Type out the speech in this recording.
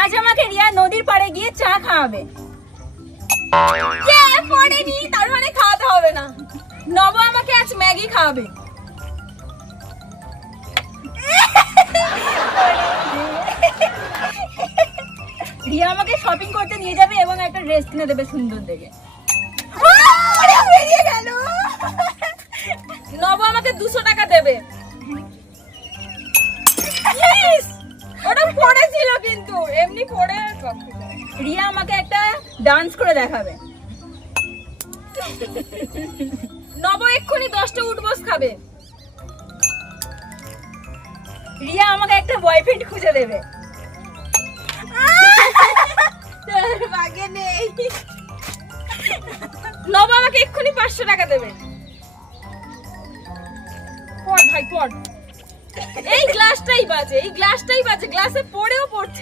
আজ আমাকে রিয়া নদীর পাড়ে গিয়ে চা খাওয়াবে। পড়েনি, তার মানে খাওয়াতে হবে না। নব আমাকে আজ ম্যাগি খাওয়াবে। রিয়া আমাকে শপিং করতে নিয়ে যাবে এবং একটা ড্রেস কিনে দেবে সুন্দর দেখে। বেরিয়ে গেল। নব আমাকে 200 টাকা দেবে। ওটা পড়েছিল কিন্তু এমনি পড়ে। রিয়া আমাকে একটা ডান্স করে দেখাবে। নব এক্ষুনি 10টা উঠবস খাবে। রিয়া আমাকে একটা বয়ফ্রেন্ড খুঁজে দেবে। ভাগ্যে নেই। নব আমাকে এক্ষুনি 500 টাকা দেবে। পড় ভাই পড়। এই গ্লাসটাই বাজে, গ্লাসে পড়েও পড়ছে।